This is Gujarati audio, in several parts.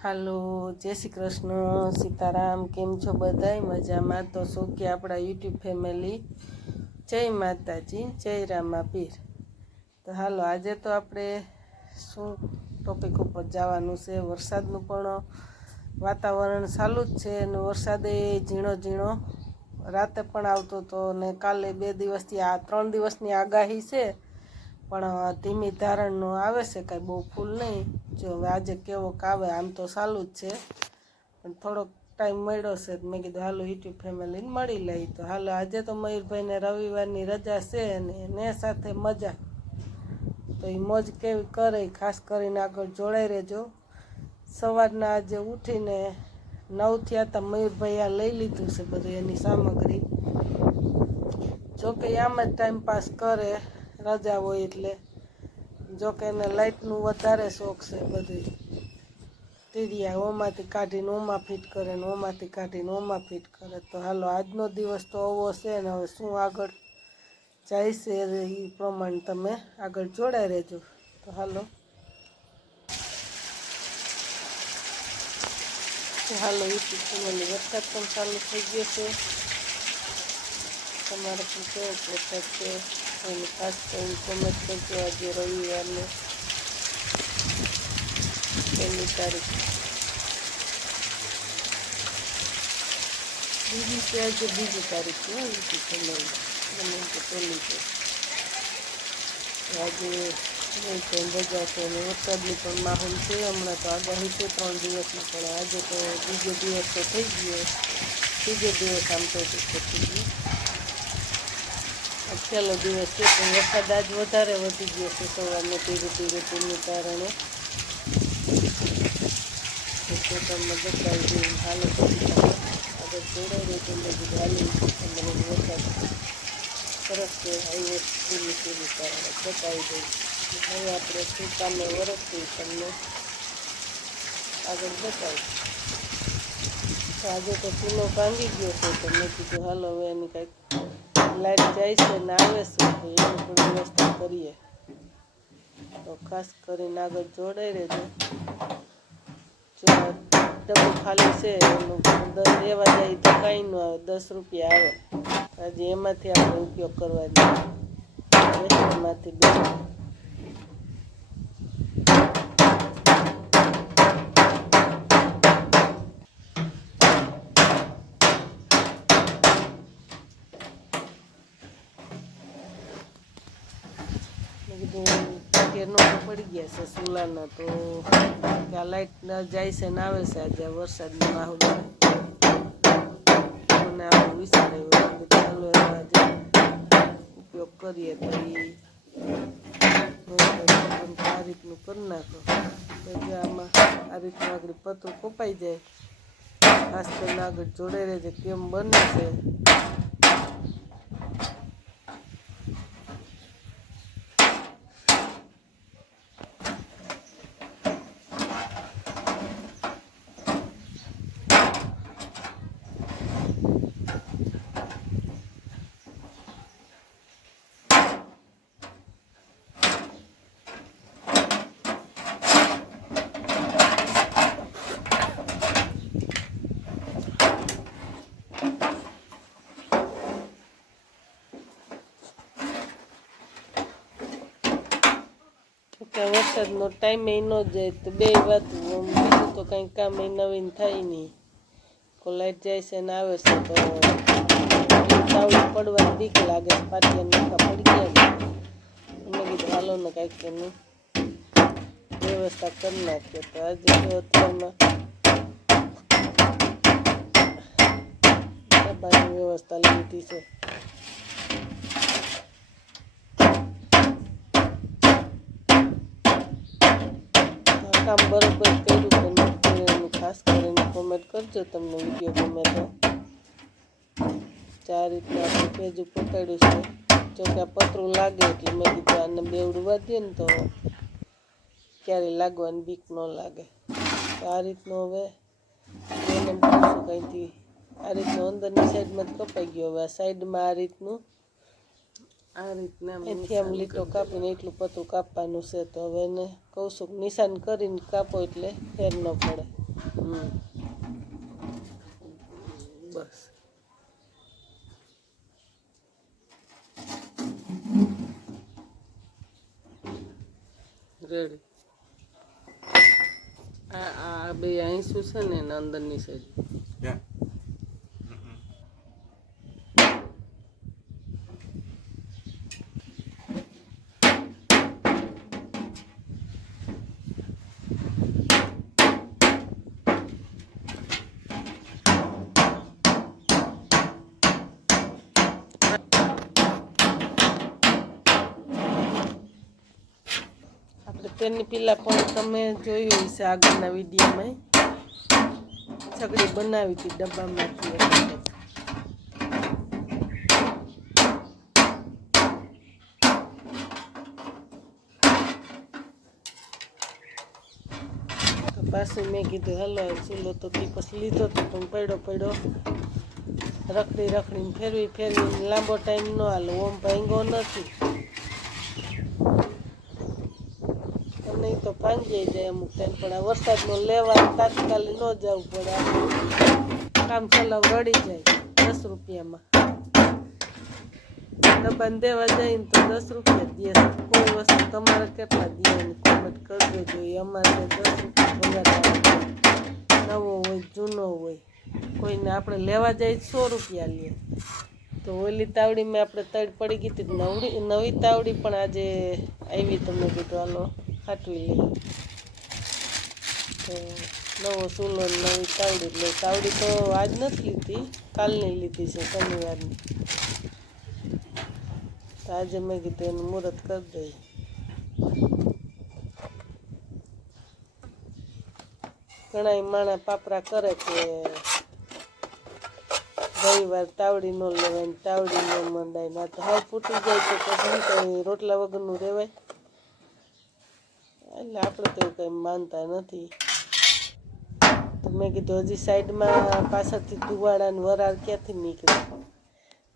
હાલો, જય શ્રી કૃષ્ણ, સીતારામ. કેમ છો બધાય? મજામાં તો શું કે આપણા યુટ્યુબ ફેમિલી? જય માતાજી, જય રામા પીર. તો હાલો, આજે તો આપણે શું ટોપિક ઉપર જવાનું છે? વરસાદનું પણ વાતાવરણ ચાલુ જ છે અને વરસાદે ઝીણો ઝીણો રાતે પણ આવતો હતો ને કાલે 2 દિવસથી 3 દિવસની આગાહી છે, પણ ધીમી ધારણનું આવે છે, કાંઈ બહુ ફૂલ નહીં. જો હવે આજે કેવોક આવે, આમ તો ચાલુ જ છે પણ થોડોક ટાઈમ મળ્યો છે. મેં કીધું હાલો યુટ્યુબ ફેમિલીને મળી લઈ. તો હાલો, આજે તો મયુરભાઈને રવિવારની રજા છે અને એને સાથે મજા. તો એ મોજ કેવી કરે ખાસ કરીને આગળ જોડાઈ રહેજો. સવારના આજે ઉઠીને 9 થયા હતા, મયુરભાઈ આ લઈ લીધું છે બધું એની સામગ્રી. જોકે આમ જ ટાઈમ પાસ કરે રજા હોય એટલે. જોકે એને લાઇટનું વધારે શોખ છે. બધું ટીરિયા ઓમાંથી કાઢીને ઓમાં ફિટ કરે ને ઓમાંથી કાઢીને ઓમાં ફિટ કરે. તો હાલો, આજનો દિવસ તો આવો છે ને હવે શું આગળ જાય છે એ પ્રમાણે તમે આગળ જોડાઈ રહેજો. તો હાલો યુટ્યુબ ફેમિલી, વરસાદ પણ ચાલુ થઈ ગયો છે. તમારે પણ કેવો વરસાદ છે એને ખાસ કરીને કોમેન્ટ કરજો. આજે રવિવારને 1 તારીખ બીજી છે, આજે 2 તારીખ છે યુટ્યુબ ફેમિલી, મને તો 1 છે. આજે રજા છે અને વરસાદની પણ માહોલ છે. હમણાં તો આગાહી છે 3 દિવસની, પણ આજે તો બીજો દિવસ તો થઈ ગયો, ત્રીજો દિવસ આમ તો થઈ ગયો. આ છેલ્લો દિવસ છે પણ વરસાદ આજ વધારે વધી ગયો છે સવારનો ધીરે કારણે. તો તમને બતાવી દઉં. હાલો પછી આગળ જોડાઈ રહ્યો. મેં કીધું હાલી તમને વરસાદ સરસ છે આવ્યો ધીરે કારણે બતાવી દઉં. હવે આપણે શું કામે વરસથી તમને આગળ બતાવું. આજે તો ચૂલો ભાંગી ગયો છે તો મેં કીધું હાલો હવે એની કાંઈક લાઈટ જાય છે ને આવે છે તો એની પણ વ્યવસ્થા કરીએ. તો ખાસ કરીને આગળ જોડાઈ રહેજો. જો ડબ્બો ખાલી છે એનું 10 લેવા જાય તો કાંઈ ન આવે, 10 રૂપિયા આવે. આજે એમાંથી આપણે ઉપયોગ કરવાનો, એમાંથી બે નો પડી ગયા છે સુલાના. તો ત્યાં લાઈટ જાય છે ને આવે છે આજે વરસાદની માહોલ મને આવો વિચાર આવ્યો. ચાલો એનો આજે ઉપયોગ કરીએ તો આ રીતનું કરી નાખો તો જે આમાં આ રીતનું આગળ પતરું કપાઈ જાય. ખાસ કરીને આગળ જોડાઈ રહેજે કેમ બને છે. વરસાદનો ટાઈમ ન જાય તો બે વાત, બીજું તો કંઈ કામ નવીન થાય નહીં. લાઈટ જાય છે ને આવે છે તો તાવડી પડવાની બીક લાગે છે. પાટિયા નાખા પડી ગયા ને મેં કીધું હાલો ને કાંઈક એની વ્યવસ્થા કરી નાખીએ. તો આજે તો અત્યારમાં ડબ્બાની વ્યવસ્થા લીધી છે. કામ બરોબર કર્યું કે નથી કર્યું એનું ખાસ કરીને કોમેન્ટ કરજો. તમને વિડીયો ગમે તો. આ રીતના આપણે પેજ ઉપર પકડ્યું છે. જોકે આ પતરું લાગે એટલે મેં કીધું આને બેવડું વધીએ ને તો ક્યારે લાગવાની બીક ન લાગે. તો આ રીતનું હવે એને પૂછું કંઈથી આ રીતનું અંદરની સાઈડમાં જ કપાઈ ગયો. હવે આ સાઈડમાં આ રીતના અહીંથી આમ લીટો કાપીને એટલું પતરું કાપવાનું છે. તો હવે એને કહું છું નિશાન કરીને કાપો એટલે ફેર ન પડે. બસ રેડી. આ બે અહીં શું છે ને એના અંદરની સાઈડ તેની પેલા પણ તમે જોયું હશે આગળના વિડીયોમાં સગડી બનાવી હતી ડબ્બામાંથી. તો પાછું મેં કીધું હલો ચૂલો તો તે પછી લીધો હતો પણ પડ્યો રખડીને ફેરવીને લાંબો ટાઈમ ન હાલો. ઓમ ભાંગો નથી નહીં તો ભાંગી જાય અમુક ટાઈમ, પણ આ વરસાદમાં લેવા તાત્કાલિક ન જવું પડે. કામ ચલાવ રડી જાય 10 રૂપિયામાં. ડબ્બાને દેવા જાય ને તો 10 રૂપિયા દે. કોઈ વસ્તુ તમારે કેટલા દેવાની કોમેન્ટ કરજો જોઈએ. અમારે 10 રૂપિયા પગાર નવો હોય જૂનો હોય. કોઈને આપણે લેવા જાય 100 રૂપિયા લે. તો ઓલી તાવડીમાં આપણે તડ પડી ગઈ હતી નવી તાવડી પણ આજે આવી. તમને કીધું હાલો ખાટવી લઈ. તો નવો ચૂલો નવી તાવડી. એટલે તાવડી તો આજ નથી લીધી, કાલની લીધી છે શનિવારની. તો આજે મેં કીધું એનું મુહૂર્ત કરી દઈએ. ઘણા માણા પાપરા કરે કે રવિવાર તાવડી ન લેવાય ને તાવડી ન મંડાય. ના તો હાવ ફૂટી જાય તો પછી કંઈ રોટલા વગરનું રહેવાય. એટલે આપણે તો એવું કંઈ માનતા નથી. તો મેં કીધું હજી સાઈડમાં પાછળથી ધુવાડાની વરાળ ક્યાંથી નીકળે.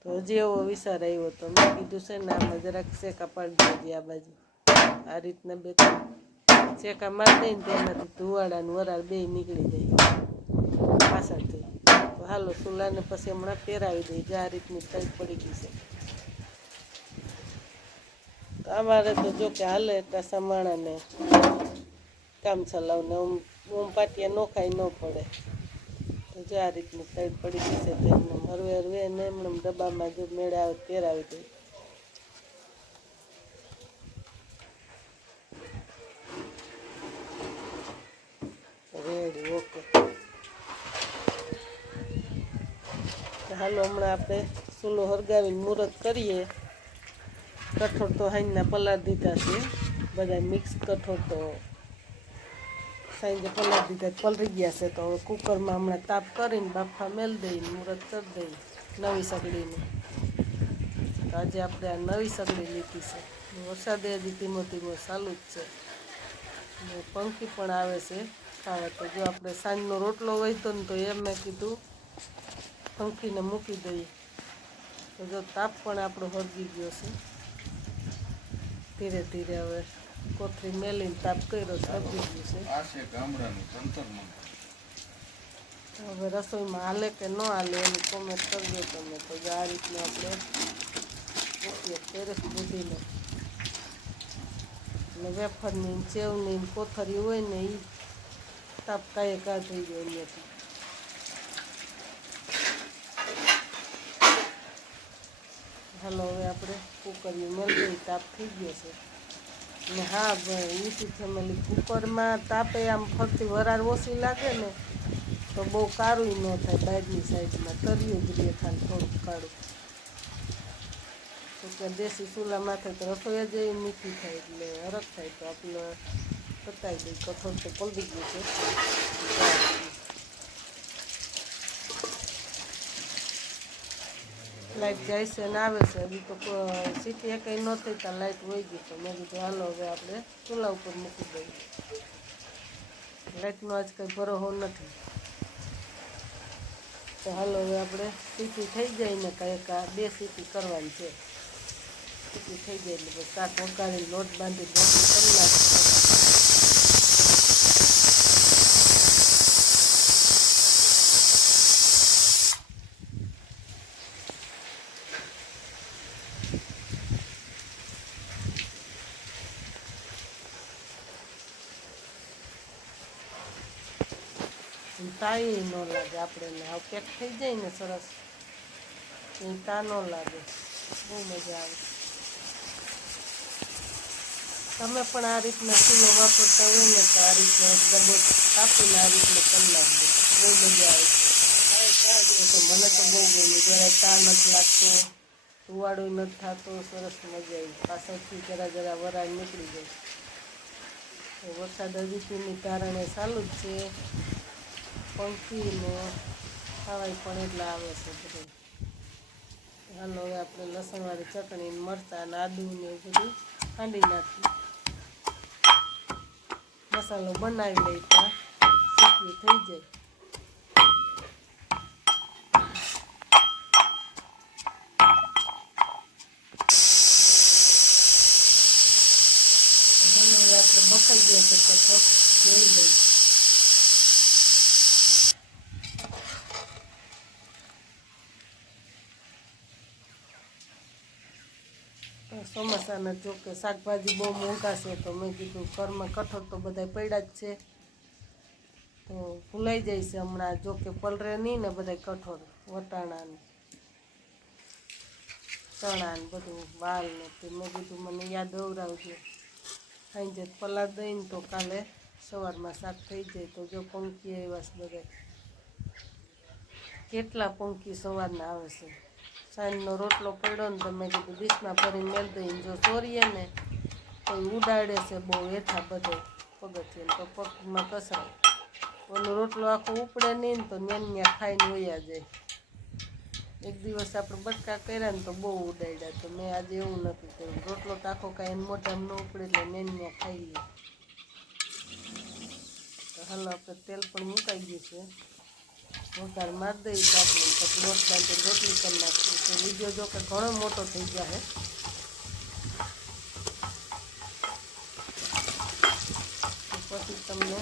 તો હજી એવો વિચાર આવ્યો તો મેં કીધું છે ને આમાં જરાક શેકા પાડી દેજે. આ બાજુ આ રીતના 2-3 શેકા મારી દઈને તેમાંથી ધુવાડાની વરાળ બે નીકળી જાય પાછળથી. તો હાલો ચૂલાને પછી હમણાં પહેરાવી દઈએ. જે આ રીતની તઈ પડી ગઈ છે. તો અમારે તો જો કે હાલે એટલા સમાણાને કામ ચલાવને ઓમ પાટિયા નોખાઈ ન પડે. તો જો આ રીતની તઈ પડી ગઈ છે. તો એમને હરવે ને એમને ડબ્બામાં જો મેળે આવે પહેરાવી દઈએ. Ready okay. હાલો હમણાં આપણે ચૂલો હરગાવીને મુહૂર્ત કરીએ. કઠોળ તો હાઈના પલાળ દીધા છે બધા મિક્સ કઠોળ. તો સાંજે પલાળ દીધા પલળી ગયા છે. તો હવે કુકરમાં હમણાં તાપ કરીને બાફા મેળ દઈને મુહૂર્ત કરી દઈએ નવી સગડીનું. તો આજે આપણે આ નવી સગડી લીધી છે. વરસાદે હજી ધીમો ચાલુ જ છે ને પંખી પણ આવે છે ખાવા. તો જો આપણે સાંજનો રોટલો વધ્યો ને તો એમ મેં કીધું પંખીને મૂકી દઈએ. તો જો તાપ પણ આપણો હરગી ગયો છે. ધીરે ધીરે હવે કોથળી મેલીને તાપ કર્યો હરગી ગયું છે. હવે રસોઈમાં હાલે કે ન હાલે એની કોમેન્ટ કરજો તમે. તો આ રીતના આપણે ઉપયોગ કરીશ બુદ્ધિનો. અને વેફરની ચેવની કોથળી હોય ને એ તાપ કાંઈ કા થઈ ગયો અહીંયાથી. હાલો હવે આપણે કુકરમાં મેળવી તાપ થઈ ગયો છે. ને હા ભાઈ યુટ્યુબ ફેમિલી કુકરમાં તાપે આમ ફરતી વરાળ ઓછી લાગે ને તો બહુ કાળું ન થાય. બાજુની સાઈડમાં તર્યું જ રહે ખાલી થોડુંક કાળું. તો કે દેશી ચૂલા માથે તો રસોઈ જ એવી મીઠી થાય એટલે હરખ થાય. તો આપણે પતાવી દઈએ. કઠોળ તો પલળી ગયું છે. લાઈટ જાય છે ને આવે છે. હજી તો સીટી કંઈ ન થઈ ત્યાં લાઈટ વહી ગઈ. તો મેં કીધું હાલો હવે આપણે ચૂલા ઉપર મૂકી દઈએ. લાઈટનો આજ કંઈ ભરોસો નથી. તો હાલો હવે આપણે સીટી થઈ જાય ને કાંઈક 2 સીટી કરવાની છે. સીટી થઈ જાય એટલે બસ શાક વઘારીને લોટ બાંધી રોટલી કરી નાખીએ. તાય ન લાગે આપણે આવ પેક થઈ જાય ને સરસ એ તા ન લાગે, બહુ મજા આવે. તમે પણ આ રીતના ચૂલો વાપરતા હોય ને તો આ રીતના ડબ્બો કાપીને આ રીતના કરી નાખજો, બહુ મજા આવે. તો મને તો બહુ ગમ્યું, જરાય તા નથી લાગતો, ધુવાડો નથી થતો, સરસ મજા આવી. પાછળથી જરા વરાળ નીકળી જાય. વરસાદ હજીની કારણે ચાલુ જ છે, પંખીને ખાવાય પણ એટલા આવે છે બધું. હાલો હવે આપણે લસણવાળી ચટણી, મરચાં અને આદુ ને એવું બધું ખાંડી નાખી મસાલો બનાવી લઈ ત્યાં શીખવી થઈ જાય. આપણે બફાઈ ગયા છે તો થોડુંક જોઈ લઈ. ચોમાસાના જો કે શાકભાજી બહુ મોંઘા છે તો મેં કીધું ઘરમાં કઠોળ તો બધા પડ્યા જ છે તો ભૂલાઈ જાય છે હમણાં. જો કે પલરે નહીં ને બધા કઠોળ, વટાણા ને ચણા ને બધું વાલ ને તે મેં કીધું મને યાદ અવરાવજો. સાંજે પલાળ દઈને તો કાલે સવારમાં શાક થઈ જાય. તો જો પંખી આવ્યા છે બધા, કેટલા પંખી સવારના આવે છે. સાંજનો રોટલો પડ્યો ને તો મેં કીધું ડીશમાં ભરીને મેળ દઈને જો ચોરીએ ને તો ઉડાડે છે બહુ હેઠા બધે પગથિયે, તો પગમાં કસરાય. ઓલો રોટલો આખો ઉપડે નહીં ને તો ન્યા ખાઈને વયા જાય. એક દિવસ આપણે બટકા કર્યા ને તો બહુ ઉડાડ્યા, તો મેં આજે એવું નથી કર્યું. રોટલો તો આખો કાંઈ મોઢામાં ન ઉપડે એટલે ન્યા ખાઈ લે. તો હાલો આપણે તેલ પણ મુકાઈ ગયું છે, વઘાર મારી દઈ આપણે પછી લોટ બાંધીને રોટલી કરી નાખીએ. તો વિડીયો જો કે ઘણો મોટો થઈ જાય છે પછી તમને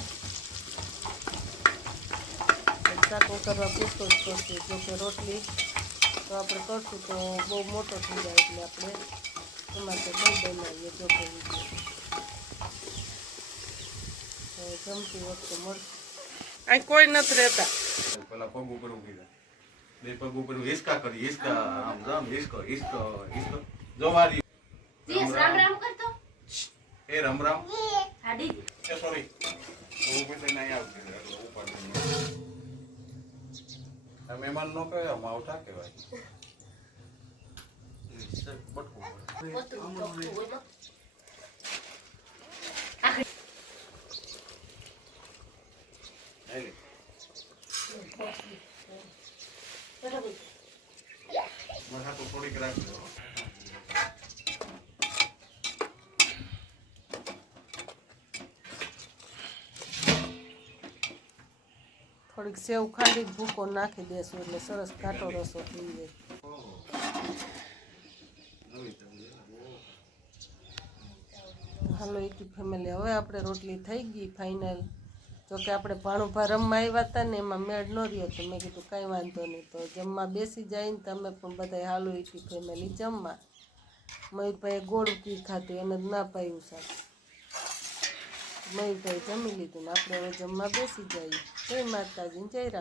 શાક કરવા પૂછતો જ કરશે. જો કે રોટલી તો આપણે કરશું તો બહુ મોટો થઈ જાય એટલે આપણે ટમાટર બહુ બનાવીએ. જો કે વિડીયો જમતી વખતે મળશે. અહીં કોઈ નથી રહેતા. પેલા પગ ઉપર ઉભી જાય, બે પગ ઉપર હિસકા કરી, હિસકા આમ જામ, હિસકો હિસકો હિસકો જો મારી રામ રામ કરતો એ રામ રામ હાડી એ સોરી ઉપર તો નહીં આવતી ઉપર આ મહેમાન નો કહેવાય, માવઠા કહેવાય. બટકું થોડીક રાખજો. થોડીક સેવ ખાંડી ભૂકો નાખી દેશું એટલે સરસ ઘાટો રસો થઈ જાય. હાલો એકી ફેમિલી, હવે આપણે રોટલી થઈ ગઈ ફાઇનલ. જો કે આપણે ભાણુભા રમવા આવ્યા હતા ને એમાં મેળ ન રહ્યો તો મેં કીધું કાંઈ વાંધો નહીં, તો જમવા બેસી જાય ને તમે પણ બધા હાલો એકી ફેમિલી જમવા. મયુરભાઈએ ગોળ ઘી ખાધું, એને જ ના પાયું શાક. મયુરભાઈ જમી લીધું ને આપણે હવે જમવા બેસી જઈએ. જય માતાજી, જય રામ.